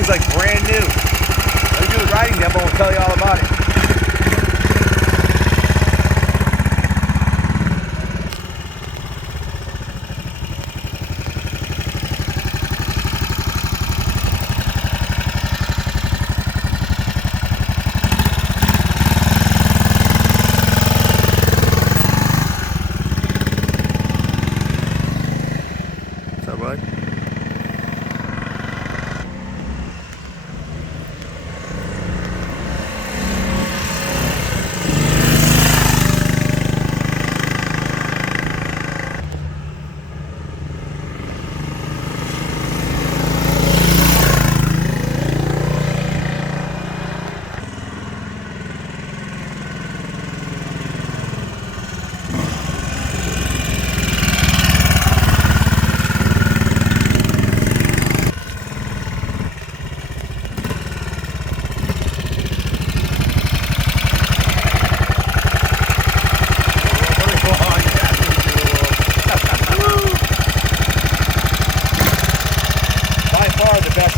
thing's like brand new. Let me do the riding demo and tell you all about it. What's up, bud?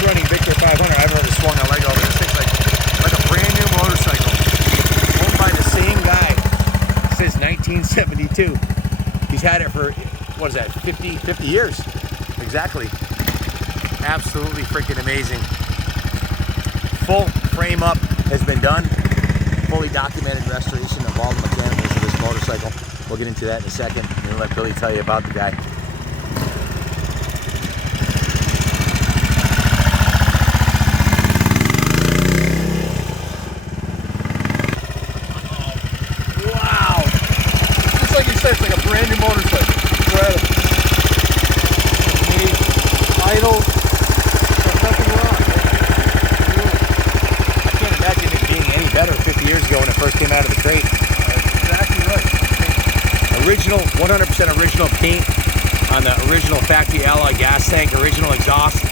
Running Victor 500 I've ever swung a leg over. This thing's like a brand new motorcycle, owned by the same guy since 1972. He's had it for, what is that, 50 years? Exactly. Absolutely freaking amazing. Full frame up has been done. Fully documented restoration of all the mechanicals of this motorcycle. We'll get into that in a second and let Billy tell you about the guy. It's like a brand new motorcycle. Incredible. Idle. There's nothing wrong. I can't imagine it being any better 50 years ago when it first came out of the crate. That's exactly right. Original, 100% original paint on the original factory alloy gas tank, original exhaust.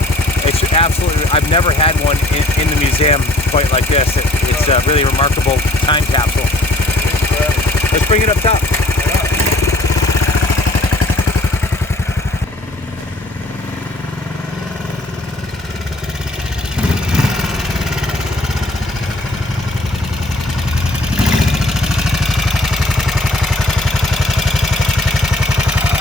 It's absolutely, I've never had one in the museum quite like this. It's a really remarkable time capsule. Let's bring it up top.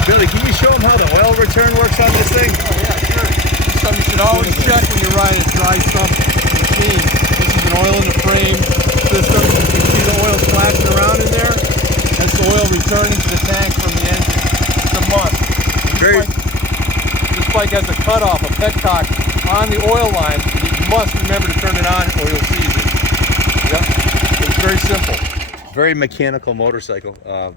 Billy, can you show them how the oil return works on this thing? Oh yeah, sure. Something you should always check when you're riding a dry sump machine. This is an oil in the frame system. You can see the oil splashing around in there. That's the oil returning to the tank from the engine. It's a must. This bike has a cutoff, a petcock on the oil line. You must remember to turn it on or you'll seize it. Yep. It's very simple. Very mechanical motorcycle. I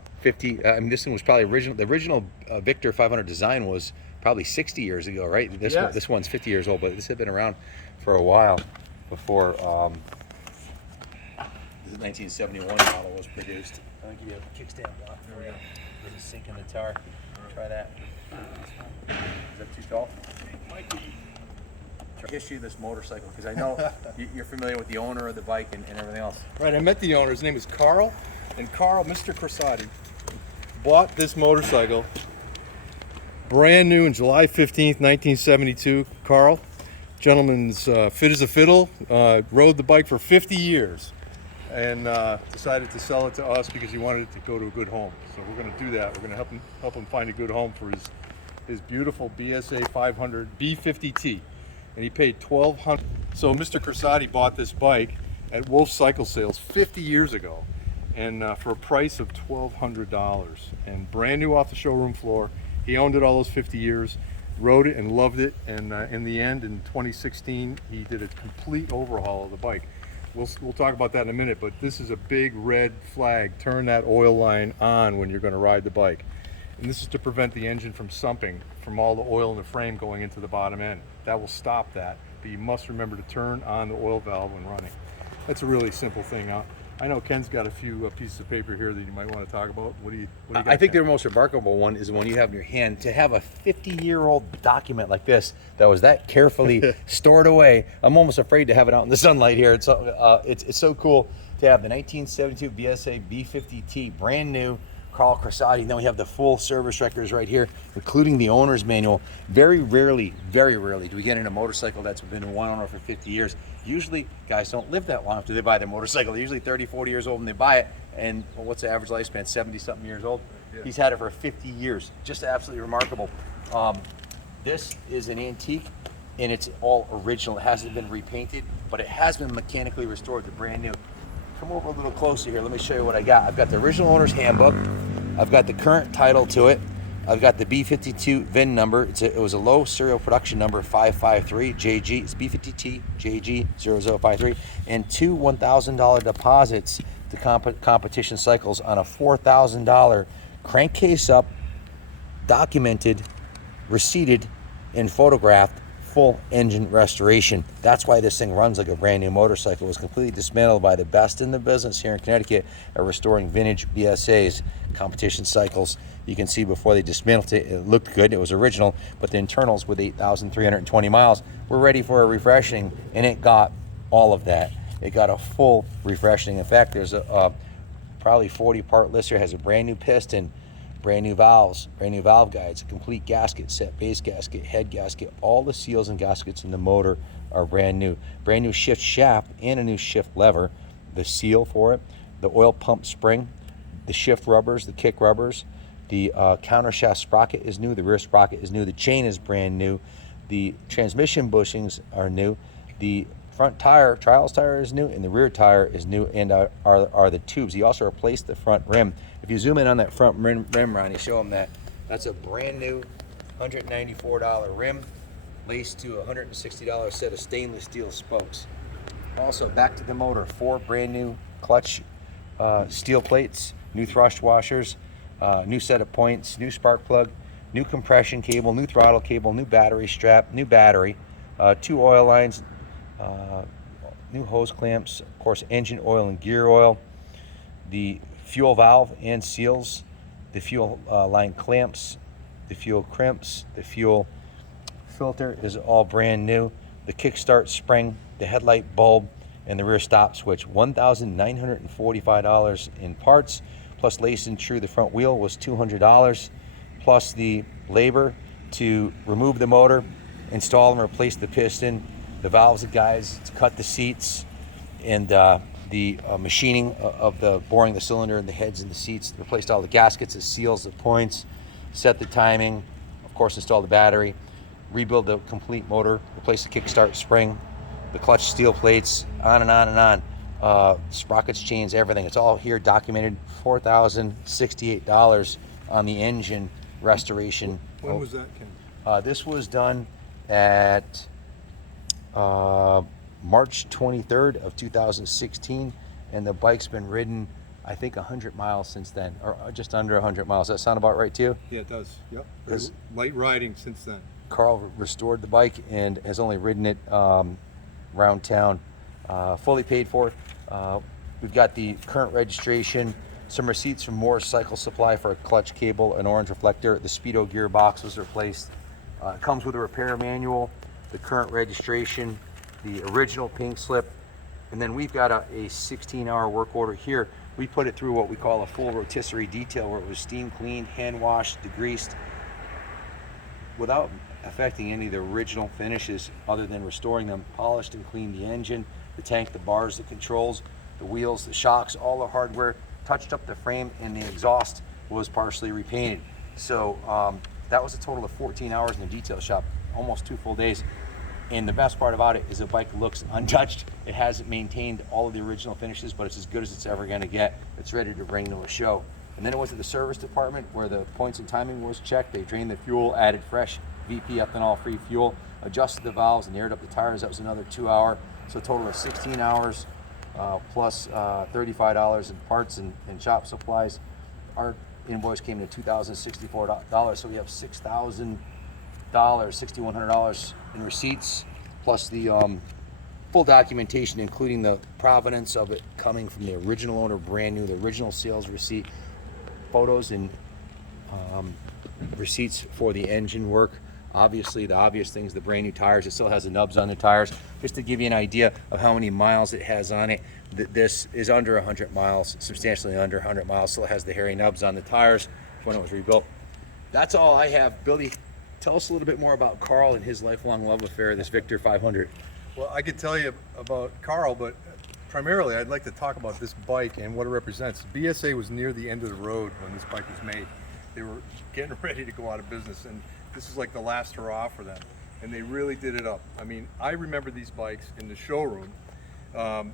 mean, this thing was probably original. The original Victor 500 design was probably 60 years ago, right? This one's 50 years old, but this had been around for a while before the 1971 model was produced. I'll give you a kickstand block. There we go. There's a sink in the tar. Try that. Is that too tall? History of this motorcycle, because I know you're familiar with the owner of the bike and everything else. Right, I met the owner. His name is Carl, and Carl, Mr. Corsati, bought this motorcycle brand new on July 15th, 1972. Carl, gentleman's fit as a fiddle, rode the bike for 50 years and decided to sell it to us because he wanted it to go to a good home. So we're going to do that. We're going to help him find a good home for his beautiful BSA 500 B50T. And he paid $1,200. So Mr. Corsati bought this bike at Wolf Cycle Sales 50 years ago, and for a price of $1,200, and brand new off the showroom floor. He owned it all those 50 years, rode it and loved it, and in the end, in 2016, he did a complete overhaul of the bike. We'll talk about that in a minute, but this is a big red flag. Turn that oil line on when you're going to ride the bike. And this is to prevent the engine from sumping from all the oil in the frame going into the bottom end. That will stop that, but you must remember to turn on the oil valve when running. That's a really simple thing. I know Ken's got a few pieces of paper here that you might want to talk about. What do you got, I think Ken? the most remarkable one is the one you have in your hand. To have a 50-year-old document like this that was that carefully stored away, I'm almost afraid to have it out in the sunlight here. It's so cool to have the 1972 BSA B50T, brand new, Carl Cressati. Then we have the full service records right here, including the owner's manual. Very rarely do we get in a motorcycle that's been one owner for 50 years. Usually guys don't live that long after they buy their motorcycle. They're usually 30, 40 years old when they buy it. And well, what's the average lifespan? 70 something years old. Yeah. He's had it for 50 years. Just absolutely remarkable. This is an antique and it's all original. It hasn't been repainted, but it has been mechanically restored to brand new. Come over a little closer here. Let me show you what I got. I've got the original owner's handbook. I've got the current title to it. I've got the B52 VIN number. It was a low serial production number 553 JG. It's B52 JG 0053, and two $1,000 deposits to competition cycles on a $4,000 crankcase up, documented, receipted, and photographed full engine restoration. That's why this thing runs like a brand new motorcycle. It was completely dismantled by the best in the business here in Connecticut at restoring vintage BSAs, competition cycles. You can see before they dismantled it, it looked good, it was original, but the internals with 8,320 miles were ready for a refreshing, and it got all of that. It got a full refreshing. In fact, there's a probably 40 part list here, has a brand new piston, brand new valves, brand new valve guides, a complete gasket set, base gasket, head gasket. All the seals and gaskets in the motor are brand new. Brand new shift shaft and a new shift lever, the seal for it, the oil pump spring, the shift rubbers, the kick rubbers, the counter shaft sprocket is new, the rear sprocket is new, the chain is brand new, the transmission bushings are new, the front tire, trials tire is new, and the rear tire is new, and are the tubes. He also replaced the front rim. If you zoom in on that front rim, Ronnie, show them that. That's a brand new $194 rim, laced to a $160 set of stainless steel spokes. Also, back to the motor, 4 brand new clutch steel plates, new thrust washers, new set of points, new spark plug, new compression cable, new throttle cable, new battery strap, new battery, 2 oil lines, new hose clamps, of course engine oil and gear oil, the fuel valve and seals, the fuel line clamps, the fuel crimps, the fuel filter is all brand new, the kickstart spring, the headlight bulb, and the rear stop switch. $1,945 in parts, plus lace and true the front wheel was $200, plus the labor to remove the motor, install and replace the piston, the valves, the guides, to cut the seats, and the machining of the boring the cylinder and the heads and the seats, replaced all the gaskets, the seals, the points, set the timing, of course install the battery, rebuild the complete motor, replace the kickstart spring, the clutch steel plates, on and on and on. Sprockets, chains, everything. It's all here documented. $4,068 on the engine restoration. When was that, Ken? This was done at March 23rd of 2016, and the bike's been ridden, I think, 100 miles since then, or just under 100 miles. Does that sound about right to you? Yeah, it does. Yep. Light riding since then. Carl restored the bike and has only ridden it around town, fully paid for. We've got the current registration, some receipts from Moore's Cycle Supply for a clutch cable, an orange reflector. The Speedo gearbox was replaced. Comes with a repair manual, the current registration, the original pink slip, and then we've got a 16-hour work order here. We put it through what we call a full rotisserie detail, where it was steam cleaned, hand washed, degreased, without affecting any of the original finishes other than restoring them, polished and cleaned the engine, the tank, the bars, the controls, the wheels, the shocks, all the hardware, touched up the frame, and the exhaust was partially repainted. So that was a total of 14 hours in the detail shop, almost 2 full days. And the best part about it is the bike looks untouched. It hasn't maintained all of the original finishes, but it's as good as it's ever gonna get. It's ready to bring to a show. And then it went to the service department where the points and timing was checked. They drained the fuel, added fresh VP ethanol-free fuel, adjusted the valves, and aired up the tires. That was another 2 hour. So a total of 16 hours plus $35 in parts and shop supplies. Our invoice came to $2,064. So we have $6,000, $6,100 in receipts, plus the full documentation, including the provenance of it coming from the original owner, brand new, the original sales receipt, photos and receipts for the engine work. Obviously, the obvious things, the brand new tires. It still has the nubs on the tires. Just to give you an idea of how many miles it has on it, This is under 100 miles, substantially under 100 miles. Still has the hairy nubs on the tires when it was rebuilt. That's all I have. Billy, tell us a little bit more about Carl and his lifelong love affair, this Victor 500. Well, I could tell you about Carl, but primarily I'd like to talk about this bike and what it represents. BSA was near the end of the road when this bike was made. They were getting ready to go out of business, and this is like the last hurrah for them. And they really did it up. I mean, I remember these bikes in the showroom at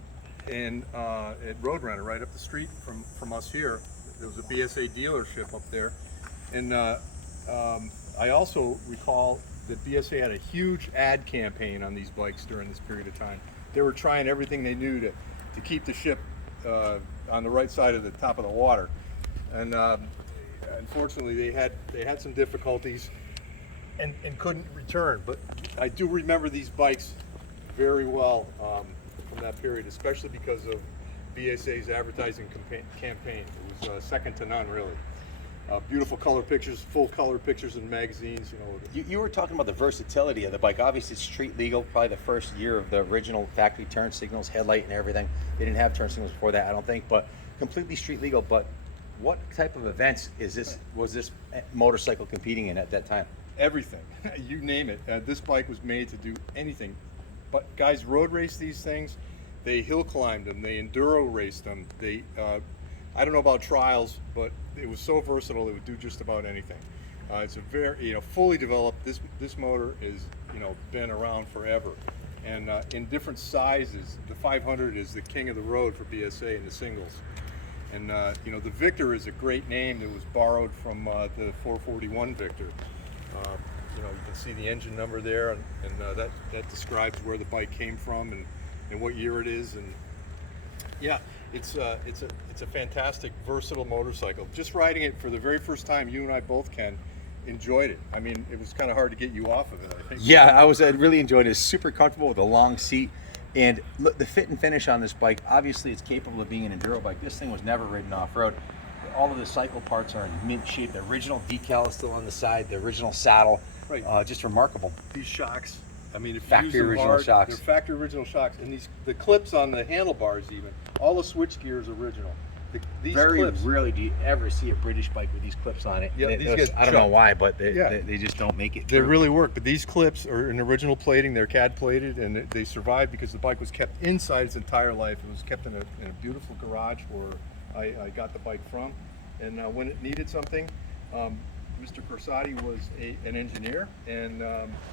Roadrunner, right up the street from us here. There was a BSA dealership up there. And I also recall that BSA had a huge ad campaign on these bikes during this period of time. They were trying everything they knew to keep the ship on the right side of the top of the water. And unfortunately, they had some difficulties and couldn't return. But I do remember these bikes very well from that period, especially because of BSA's advertising campaign. It was second to none, really. Beautiful color pictures, full color pictures in magazines. You were talking about the versatility of the bike. Obviously, it's street legal. Probably the first year of the original factory turn signals, headlight, and everything. They didn't have turn signals before that, I don't think, but completely street legal. But what type of events was this motorcycle competing in at that time? Everything, you name it. This bike was made to do anything. But guys road raced these things. They hill climbed them. They enduro raced them. They I don't know about trials, but it was so versatile it would do just about anything. It's a very, fully developed. This motor is, been around forever, and in different sizes. The 500 is the king of the road for BSA in the singles, and the Victor is a great name that was borrowed from the 441 Victor. You can see the engine number there, and that describes where the bike came from and what year it is, and yeah. It's a fantastic, versatile motorcycle. Just riding it for the very first time, you and I both, Ken, enjoyed it. I mean, it was kind of hard to get you off of it, I think. Yeah, I really enjoyed it. It's super comfortable with a long seat. And look, the fit and finish on this bike, obviously it's capable of being an enduro bike. This thing was never ridden off-road. All of the cycle parts are in mint shape. The original decal is still on the side, the original saddle. Right. Just remarkable. These shocks, I mean, if you Factory use them original hard, shocks. they're factory original shocks. And the clips on the handlebars even, all the switch gear is original. These Very clips, rarely do you ever see a British bike with these clips on it. Yeah, these get I don't know chucked. why, but they just don't make it they through. really work. But these clips are an original plating. They're CAD plated, and they survived because the bike was kept inside its entire life. It was kept in a beautiful garage where I got the bike from. And when it needed something, Mr. Corsati was an engineer, and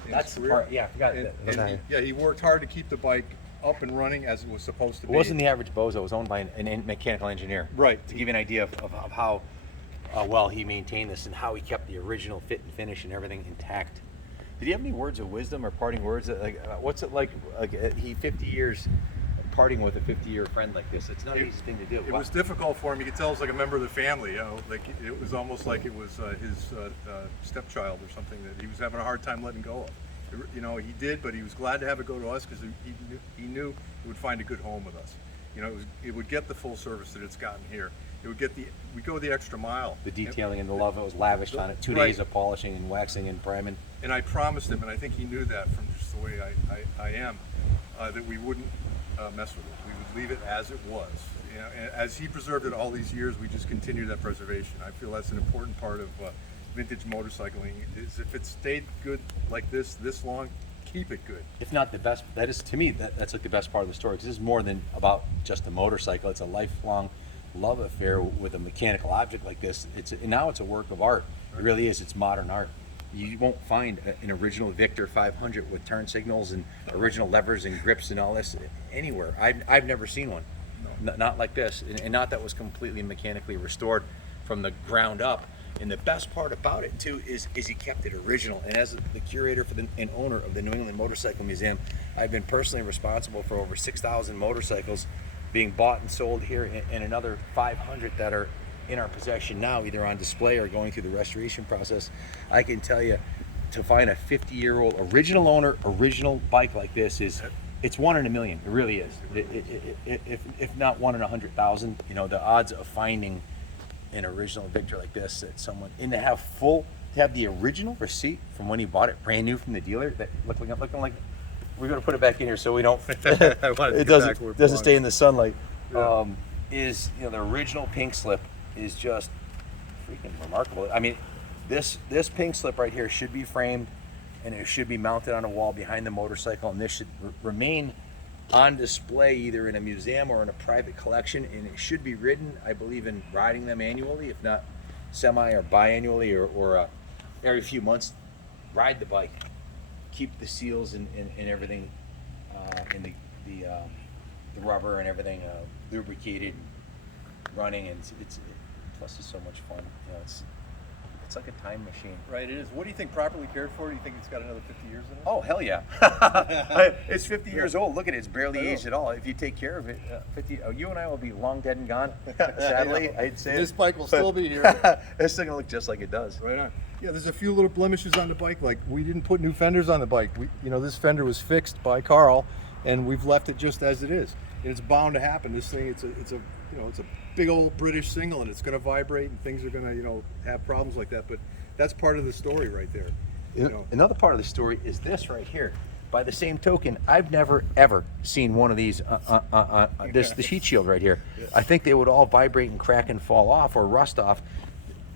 That's the part. Yeah, I forgot that. He worked hard to keep the bike up and running as it was supposed to be. It wasn't the average bozo. It was owned by an mechanical engineer. Right. To give you an idea of how well he maintained this and how he kept the original fit and finish and everything intact. Did he have any words of wisdom or parting words? What's it like? He 50 years parting with a 50-year friend like this. It's not an easy thing to do. It was difficult for him. You could tell it was like a member of the family. Like it was almost like it was his stepchild or something that he was having a hard time letting go of. He did, but he was glad to have it go to us because he knew it would find a good home with us. It would get the full service that it's gotten here. It would get we go the extra mile. The detailing and the love that was lavished on it. 2 days of polishing and waxing and priming. And I promised him, and I think he knew that from just the way I am, that we wouldn't mess with it. We would leave it as it was. As he preserved it all these years, we just continue that preservation. I feel that's an important part of vintage motorcycling. Is if it stayed good like this long, keep it good. If not the best, that is, to me, that's like the best part of the story, because this is more than about just a motorcycle. It's a lifelong love affair with a mechanical object like this. Now it's a work of art. It really is. It's modern art. You won't find an original Victor 500 with turn signals and original levers and grips and all this anywhere. I've never seen one. No. Not like this, and not that was completely mechanically restored from the ground up. And the best part about it too is he kept it original. And as the curator and owner of the New England Motorcycle Museum, I've been personally responsible for over 6,000 motorcycles being bought and sold here, and another 500 that are in our possession now, either on display or going through the restoration process. I can tell you, to find a 50-year-old original owner, original bike like this it's 1 in a million. It really is. If not 1 in 100,000, the odds of finding an original Victor like this that someone, and to have the original receipt from when he bought it, brand new from the dealer, that looking like, we're going to put it back in here so we don't, it doesn't stay in the sunlight. Yeah. is, you know, the original pink slip is just freaking remarkable. I mean, this pink slip right here should be framed, and it should be mounted on a wall behind the motorcycle, and this should remain on display either in a museum or in a private collection, and it should be ridden, I believe, in riding them annually, if not semi or biannually, or every few months. Ride the bike, keep the seals and everything, and the rubber and everything lubricated, and running, and it's plus it's so much fun. You know, it's like a time machine. Right, it is. What do you think, properly cared for? Do you think it's got another 50 years in it? Oh, hell yeah. It's 50 years old. Look at it. It's barely aged at all. If you take care of it, 50. Oh, you and I will be long dead and gone, sadly, I'd say. This bike will still be here. It's still going to look just like it does. Right on. Yeah, there's a few little blemishes on the bike. Like, we didn't put new fenders on the bike. This fender was fixed by Carl, and we've left it just as it is. And it's bound to happen. This thing, it's a big old British single, and it's going to vibrate, and things are going to, have problems like that. But that's part of the story right there. Another part of the story is this right here. By the same token, I've never ever seen one of these the heat shield right here. I think they would all vibrate and crack and fall off or rust off.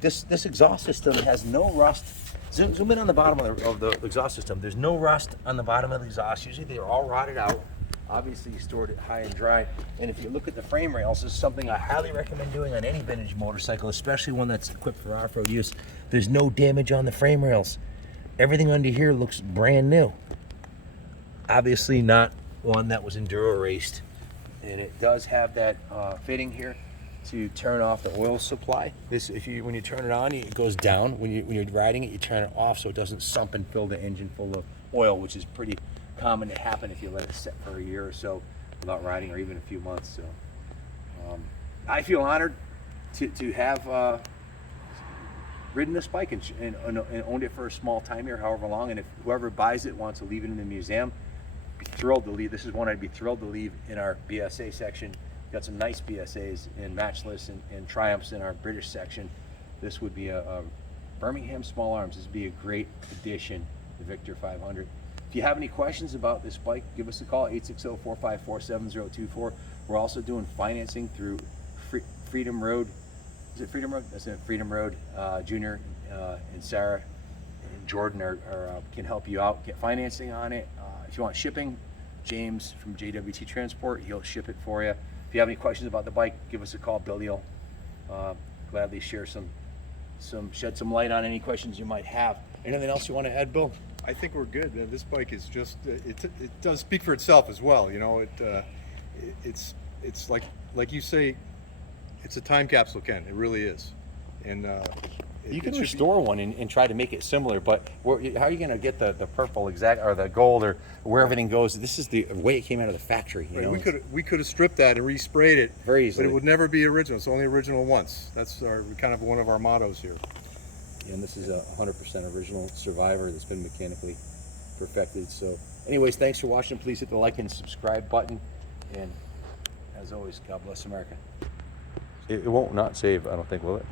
This exhaust system has no rust. Zoom in on the bottom of the exhaust system. There's no rust on the bottom of the exhaust. Usually they're all rotted out. Obviously, you stored it high and dry. And if you look at the frame rails, this is something I highly recommend doing on any vintage motorcycle, especially one that's equipped for off-road use. There's no damage on the frame rails. Everything under here looks brand new. Obviously not one that was Enduro raced. And it does have that fitting here to turn off the oil supply. When you turn it on, it goes down. When you're riding it, you turn it off so it doesn't sump and fill the engine full of oil, which is pretty common to happen if you let it sit for a year or so without riding, or even a few months. So I feel honored to have ridden this bike and owned it for a small time here, however long. And if whoever buys it wants to leave it in the museum, be thrilled to leave. This is one I'd be thrilled to leave in our BSA section. We've got some nice BSAs and Matchless and Triumphs in our British section. This would be a Birmingham Small Arms. This would be a great addition to the Victor 500. If you have any questions about this bike, give us a call, 860-454-7024. We're also doing financing through Freedom Road. Is it Freedom Road? That's it, Freedom Road. Junior and Sarah and Jordan can help you out, get financing on it. If you want shipping, James from JWT Transport, he'll ship it for you. If you have any questions about the bike, give us a call. Billy will gladly share shed some light on any questions you might have. Anything else you want to add, Bill? I think we're good. This bike is just, it does speak for itself as well. It's like you say, it's a time capsule, Ken. It really is. And you can restore one and try to make it similar, but how are you going to get the purple exact, or the gold, or where everything goes? This is the way it came out of the factory. We could have stripped that and resprayed it very easily, but it would never be original. It's only original once. That's kind of one of our mottos here. And this is a 100% original Survivor that's been mechanically perfected. So anyways, thanks for watching. Please hit the like and subscribe button, and as always, God bless America. It won't not save, I don't think, will it?